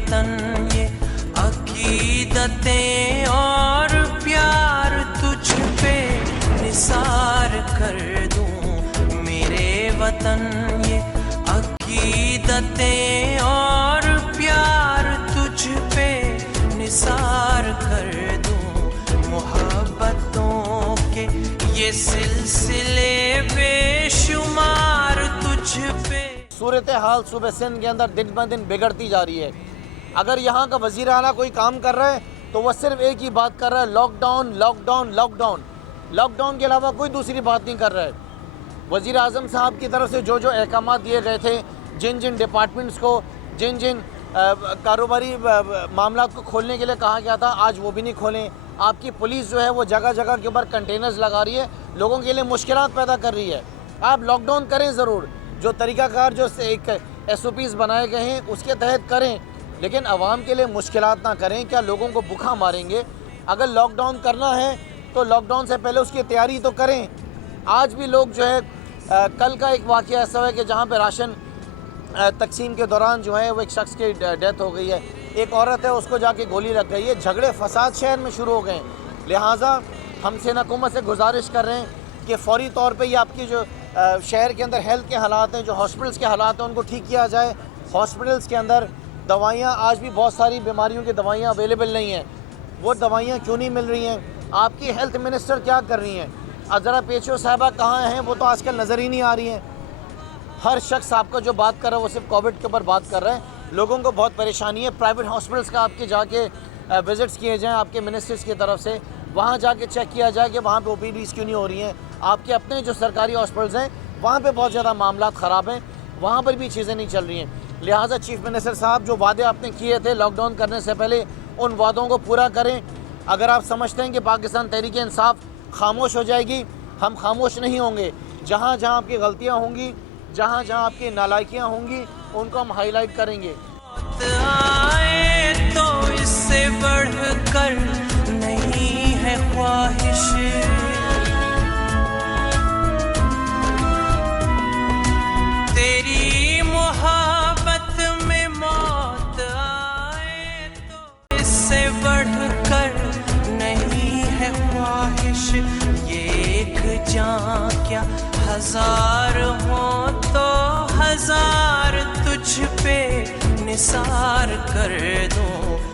वतन ये अकीदतें और प्यार तुझ पे निसार कर दूं। मेरे वतन ये अकीदतें और प्यार तुझ पे निसार कर दूं। मोहब्बतों के ये सिलसिले बेशुमार तुझ पे। सूरत हाल सूबे सिंध के अंदर दिन ब दिन बिगड़ती जा रही है। अगर यहाँ का वज़ीर आला कोई काम कर रहा है तो वह सिर्फ एक ही बात कर रहा है, लॉकडाउन लॉकडाउन लॉकडाउन। लॉकडाउन के अलावा कोई दूसरी बात नहीं कर रहा है। वज़ीर आज़म साहब की तरफ से जो जो अहकाम दिए गए थे, जिन जिन डिपार्टमेंट्स को, जिन जिन कारोबारी मामला को खोलने के लिए कहा गया था, आज वो भी नहीं खोलें। आपकी पुलिस जो है वो जगह जगह के ऊपर कंटेनर्स लगा रही है, लोगों के लिए मुश्किलात पैदा कर रही है। आप लॉकडाउन करें ज़रूर, जो तरीक़ाकार जो एक SOPs बनाए गए हैं उसके तहत करें, लेकिन आवाम के लिए मुश्किलात ना करें। क्या लोगों को भूखा मारेंगे? अगर लॉकडाउन करना है तो लॉकडाउन से पहले उसकी तैयारी तो करें। आज भी लोग जो है कल का एक वाक़या ऐसा है कि जहाँ पे राशन तकसीम के दौरान जो है वो एक शख्स की डेथ हो गई है, एक औरत है उसको जाके गोली लग गई है। झगड़े फसाद शहर में शुरू हो गए हैं। लिहाजा हम सेना हुकूमत से गुजारिश कर रहे हैं कि फ़ौरी तौर पे ये आपकी जो शहर के अंदर हेल्थ के हालात हैं, जो हॉस्पिटल्स के हालात हैं, उनको ठीक किया जाए। हॉस्पिटल्स के अंदर दवाइयाँ, आज भी बहुत सारी बीमारियों की दवाइयाँ अवेलेबल नहीं हैं। वो दवाइयाँ क्यों नहीं मिल रही हैं? आपकी हेल्थ मिनिस्टर क्या कर रही हैं? ज़रा PHO साहबा कहाँ हैं? वो तो आजकल नज़र ही नहीं आ रही हैं। हर शख्स आपका जो बात कर रहा है वो सिर्फ कोविड के ऊपर बात कर रहा है। लोगों को बहुत परेशानी है। प्राइवेट हॉस्पिटल्स का आपके जाके विज़िट्स किए जाएँ आपके मिनिस्टर्स की तरफ से, वहाँ जाके चेक किया जाए कि वहाँ पे OPDs क्यों नहीं हो रही हैं। आपके अपने जो सरकारी हॉस्पिटल्स हैं वहाँ पे बहुत ज़्यादा मामला ख़राब हैं, वहाँ पर भी चीज़ें नहीं चल रही हैं। लिहाजा चीफ़ मिनिस्टर साहब, जो वादे आपने किए थे लॉकडाउन करने से पहले, उन वादों को पूरा करें। अगर आप समझते हैं कि पाकिस्तान तहरीक इंसाफ खामोश हो जाएगी, हम खामोश नहीं होंगे। जहाँ जहाँ आपकी गलतियाँ होंगी, जहाँ जहाँ आपकी नालायकियाँ होंगी, उनको हम हाईलाइट करेंगे। आए तो इससे बढ़कर नहीं है ख्वाहिश, तेरी मोहब्बत में मौत आए तो इससे बढ़कर नहीं है ख्वाहिश। ये एक जान क्या हजार हो तो हजार तुझ पे निसार कर दूं।